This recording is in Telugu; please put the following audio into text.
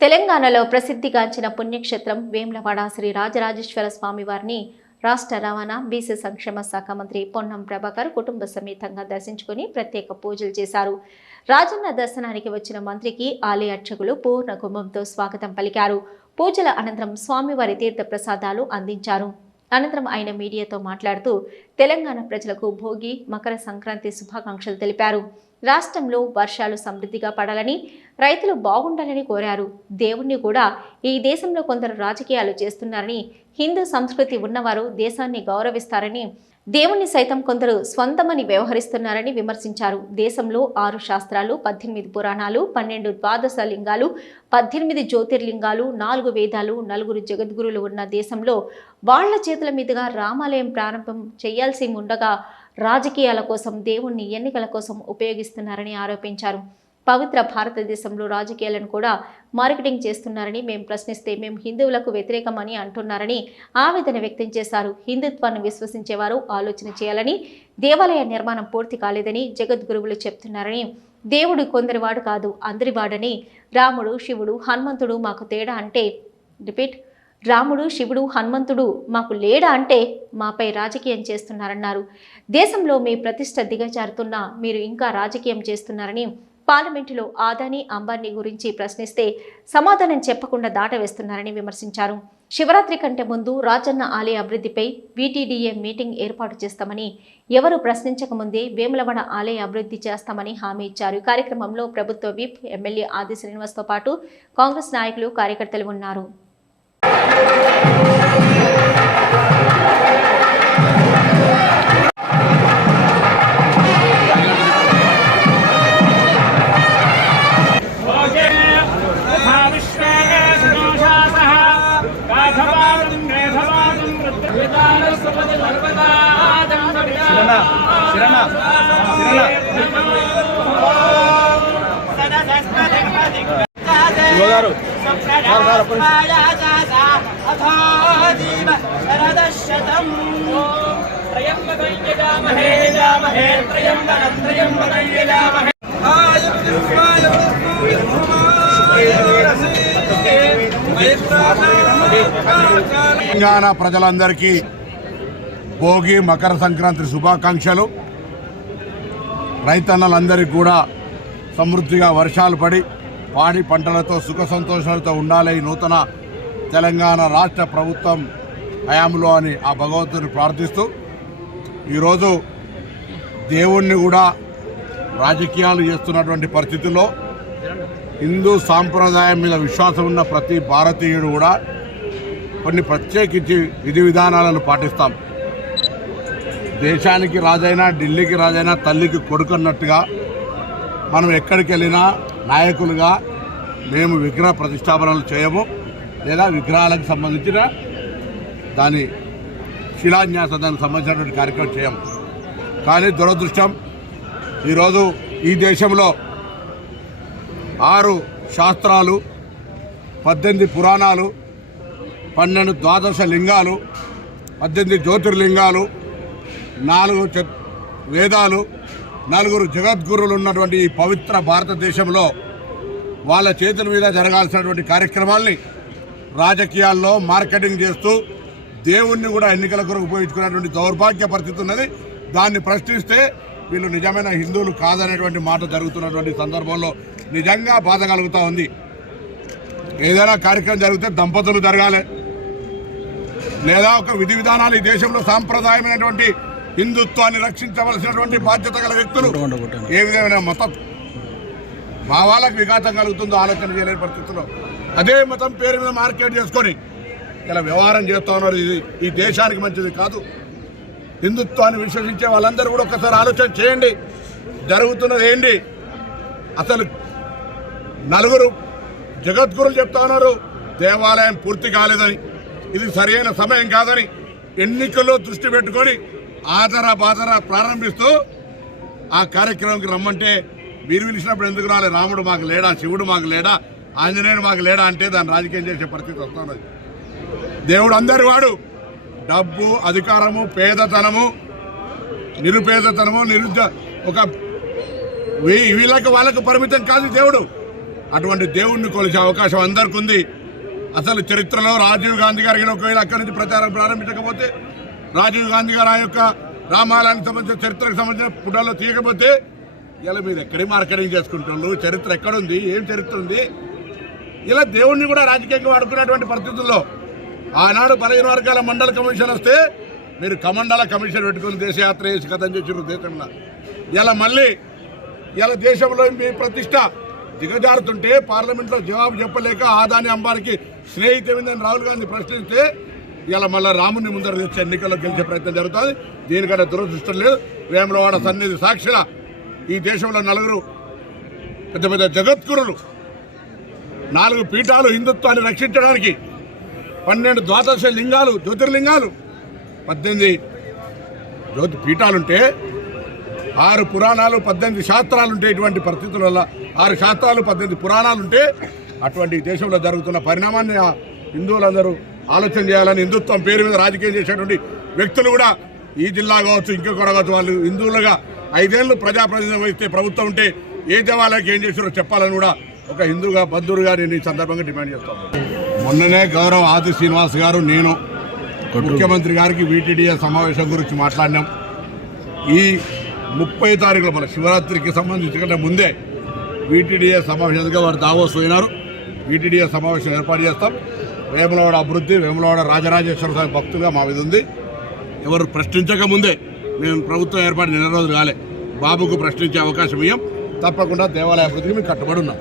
తెలంగాణలో ప్రసిద్ధిగాంచిన పుణ్యక్షేత్రం వేములవాడ శ్రీ రాజరాజేశ్వర స్వామి వారిని రాష్ట్ర రవాణా బీసీ సంక్షేమ శాఖ మంత్రి పొన్నం ప్రభాకర్ కుటుంబ సమేతంగా దర్శించుకుని ప్రత్యేక పూజలు చేశారు. రాజన్న దర్శనానికి వచ్చిన మంత్రికి ఆలయ అర్చకులు పూర్ణ కుంభంతో స్వాగతం పలికారు. పూజల అనంతరం స్వామివారి తీర్థ ప్రసాదాలు అందించారు. అనంతరం ఆయన మీడియాతో మాట్లాడుతూ తెలంగాణ ప్రజలకు భోగి మకర సంక్రాంతి శుభాకాంక్షలు తెలిపారు. రాష్ట్రంలో వర్షాలు సమృద్ధిగా పడాలని రైతులు బాగుండాలని కోరారు. దేవుణ్ణి కూడా ఈ దేశంలో కొందరు రాజకీయాలు చేస్తున్నారని హిందూ సంస్కృతి ఉన్నవారు దేశాన్ని గౌరవిస్తారని దేవుణ్ణి సైతం కొందరు స్వంతమని వ్యవహరిస్తున్నారని విమర్శించారు. దేశంలో ఆరు శాస్త్రాలు పద్దెనిమిది పురాణాలు పన్నెండు ద్వాదశ లింగాలు పద్దెనిమిది జ్యోతిర్లింగాలు నాలుగు వేదాలు నలుగురు జగద్గురులు ఉన్న దేశంలో వాళ్ళ చేతుల మీదుగా రామాలయం ప్రారంభం చేయాల్సి ఉండగా రాజకీయాల కోసం దేవుణ్ణి ఎన్నికల కోసం ఉపయోగిస్తున్నారని ఆరోపించారు. పవిత్ర భారతదేశంలో రాజకీయాలను కూడా మార్కెటింగ్ చేస్తున్నారని మేము ప్రశ్నిస్తే మేము హిందువులకు వ్యతిరేకమని అంటున్నారని ఆవేదన వ్యక్తం చేశారు. హిందుత్వాన్ని విశ్వసించేవారు ఆలోచన చేయాలని దేవాలయ నిర్మాణం పూర్తి కాలేదని జగద్గురువులు చెప్తున్నారని దేవుడు కొందరివాడు కాదు అందరివాడని రాముడు శివుడు హనుమంతుడు మాకు తేడా అంటే రిపీట్ రాముడు శివుడు హనుమంతుడు మాకు లేడా అంటే మాపై రాజకీయం చేస్తున్నారన్నారు. దేశంలో మీ ప్రతిష్ట దిగజారుతున్నా మీరు ఇంకా రాజకీయం చేస్తున్నారని పార్లమెంటులో ఆదాని అంబానీ గురించి ప్రశ్నిస్తే సమాధానం చెప్పకుండా దాటవేస్తున్నారని విమర్శించారు. శివరాత్రి కంటే ముందు రాజన్న ఆలయ అభివృద్ధిపై వీటీడీఏ మీటింగ్ ఏర్పాటు చేస్తామని ఎవరు ప్రశ్నించకముందే వేములవాడ ఆలయ అభివృద్ధి చేస్తామని హామీ ఇచ్చారు. ఈ కార్యక్రమంలో ప్రభుత్వ విప్ ఎమ్మెల్యే ఆది శ్రీనివాస్తో పాటు కాంగ్రెస్ నాయకులు కార్యకర్తలు ఉన్నారు. గారు తెలంగాణ ప్రజలందరికీ భోగి మకర సంక్రాంతి శుభాకాంక్షలు. రైతన్నలందరికీ కూడా సమృద్ధిగా వర్షాలు పడి పాడి పంటలతో సుఖ సంతోషాలతో ఉండాలి ఈ నూతన తెలంగాణ రాష్ట్ర ప్రభుత్వం హయాంలో అని ఆ భగవంతుని ప్రార్థిస్తూ ఈరోజు దేవుణ్ణి కూడా రాజకీయాలు చేస్తున్నటువంటి పరిస్థితుల్లో హిందూ సాంప్రదాయం మీద విశ్వాసం ఉన్న ప్రతి భారతీయుడు కూడా కొన్ని ప్రత్యేకించి విధి విధానాలను పాటిస్తాం. దేశానికి రాజైనా ఢిల్లీకి రాజైనా తల్లికి కొడుకు అన్నట్టుగా మనం ఎక్కడికి వెళ్ళినా నాయకులుగా మేము విగ్రహ ప్రతిష్టాపనలు చేయము. లేదా విగ్రహాలకు సంబంధించిన దాని శిలాన్యాస దానికి సంబంధించినటువంటి కార్యక్రమం చేయము. కానీ దురదృష్టం ఈరోజు ఈ దేశంలో ఆరు శాస్త్రాలు పద్దెనిమిది పురాణాలు పన్నెండు ద్వాదశ లింగాలు పద్దెనిమిది జ్యోతిర్లింగాలు నాలుగు చ- వేదాలు నలుగురు జగద్గురులు ఉన్నటువంటి ఈ పవిత్ర భారతదేశంలో వాళ్ళ చేతుల మీద జరగాల్సినటువంటి కార్యక్రమాల్ని రాజకీయాల్లో మార్కెటింగ్ చేస్తూ దేవుణ్ణి కూడా ఎన్నికల కొరకు ఉపయోగించుకునేటువంటి దౌర్భాగ్య పరిస్థితి ఉన్నది. దాన్ని ప్రశ్నిస్తే వీళ్ళు నిజమైన హిందువులు కాదనేటువంటి మాట జరుగుతున్నటువంటి సందర్భంలో నిజంగా బాధ కలుగుతూ ఉంది. ఏదైనా కార్యక్రమం జరిగితే దంపతులు జరగాలి. లేదా ఒక విధి విధానాలు ఈ దేశంలో సాంప్రదాయమైనటువంటి హిందుత్వాన్ని రక్షించవలసినటువంటి బాధ్యత గల వ్యక్తులు ఏ విధమైన మత? భావాలకు విఘాతం కలుగుతుందో ఆలోచన చేయలేని పరిస్థితుల్లో అదే మతం పేరు మీద మార్కెట్ చేసుకొని ఇలా వ్యవహారం చేస్తూ ఉన్నారు. ఇది ఈ దేశానికి మంచిది కాదు. హిందుత్వాన్ని విశ్వసించే వాళ్ళందరూ కూడా ఒకసారి ఆలోచన చేయండి. జరుగుతున్నది ఏంటి? అసలు నలుగురు జగద్గురులు చెప్తా ఉన్నారు దేవాలయం పూర్తి కాలేదని. ఇది సరైన సమయం కాదని. ఎన్నికల్లో దృష్టి పెట్టుకొని ఆదర బాదర ప్రారంభిస్తూ ఆ కార్యక్రమంకి రమ్మంటే మీరు పిలిచినప్పుడు ఎందుకు రాలే? రాముడు మాకు లేడా? శివుడు మాకు లేడా? ఆంజనేయుడు మాకు లేడా అంటే దాన్ని రాజకీయం చేసే పరిస్థితి వస్తున్నది. దేవుడు అందరి వాడు. డబ్బు అధికారము పేదతనము నిరుపేదతనము నిరుద్య ఒక వీళ్ళకి వాళ్ళకు పరిమితం కాదు దేవుడు. అటువంటి దేవుణ్ణి కొలిసే అవకాశం అందరికీ ఉంది అసలు చరిత్రలో రాజీవ్ గాంధీ గారికి ఒకవేళ అక్కడి నుంచి ప్రచారం ప్రారంభించకపోతే రాజీవ్ గాంధీ గారు ఆ యొక్క రామాలయానికి సంబంధించిన చరిత్రకు సంబంధించిన పుటల్లో తీయకపోతే ఇలా మీరు ఎక్కడే మార్కెటింగ్ చేసుకుంటున్నారు? చరిత్ర ఎక్కడుంది? ఏం చరిత్ర ఉంది? ఇలా దేవుణ్ణి కూడా రాజకీయంగా వాడుకునేటువంటి పరిస్థితుల్లో ఆనాడు బలహీన వర్గాల మండల కమిషన్ వస్తే మీరు కమండల కమిషన్ పెట్టుకుని దేశయాత్ర చేసి కథం చేసారు దేశంలో. ఇలా మళ్ళీ ఇలా దేశంలో మీ ప్రతిష్ట దిగజారుతుంటే పార్లమెంట్లో జవాబు చెప్పలేక ఆదాని అంబానికి స్నేహితమైందని రాహుల్ గాంధీ ప్రశ్నిస్తే ఇలా మళ్ళీ రాముని ముందర తెచ్చే ఎన్నికల్లో గెలిచే ప్రయత్నం జరుగుతుంది. దీనికంటే దురదృష్టం లేదు. వేములవాడ సన్నిధి సాక్షిగా ఈ దేశంలో నలుగురు పెద్ద పెద్ద జగద్గురులు నాలుగు పీఠాలు హిందుత్వాన్ని రక్షించడానికి పన్నెండు ద్వాదశ లింగాలు జ్యోతిర్లింగాలు పద్దెనిమిది జ్యోతి పీఠాలుంటే ఆరు పురాణాలు పద్దెనిమిది శాస్త్రాలు ఇటువంటి పరిస్థితుల వల్ల ఆరు శాస్త్రాలు పద్దెనిమిది పురాణాలు ఉంటే అటువంటి దేశంలో జరుగుతున్న పరిణామాన్ని ఆ హిందువులందరూ ఆలోచన చేయాలని హిందుత్వం పేరు మీద రాజకీయం చేసేటువంటి వ్యక్తులు కూడా ఈ జిల్లా కావచ్చు ఇంకొకటి కావచ్చు వాళ్ళు హిందువులుగా ఐదేళ్ళు ప్రజాప్రతినిధి వహిస్తే ప్రభుత్వం ఉంటే ఏ దేవాలయానికి ఏం చేసారో చెప్పాలని కూడా ఒక హిందూగా బంధువుగా నేను ఈ సందర్భంగా డిమాండ్ చేస్తాను మొన్ననే గౌరవ ఆది శ్రీనివాస్ గారు నేను ముఖ్యమంత్రి గారికి వీటీడీఏ సమావేశం గురించి మాట్లాడినాం. ఈ ముప్పై తారీఖులో మన శివరాత్రికి సంబంధించి ముందే వీటీడీఏ సమావేశంగా వారు దావోస్ పోయినారు. వీటీడీఏ సమావేశం ఏర్పాటు చేస్తాం. వేములవాడ అభివృద్ధి వేములవాడ రాజరాజేశ్వర స్వామి భక్తులుగా మా మీద ఉంది. ఎవరు ప్రశ్నించక ముందే మేము ప్రభుత్వం ఏర్పాటు నిన్న రోజులు కాలే. బాబుకు ప్రశ్నించే అవకాశం ఇయ్యం. తప్పకుండా దేవాలయ అభివృద్ధికి మేము కట్టుబడి ఉన్నాం.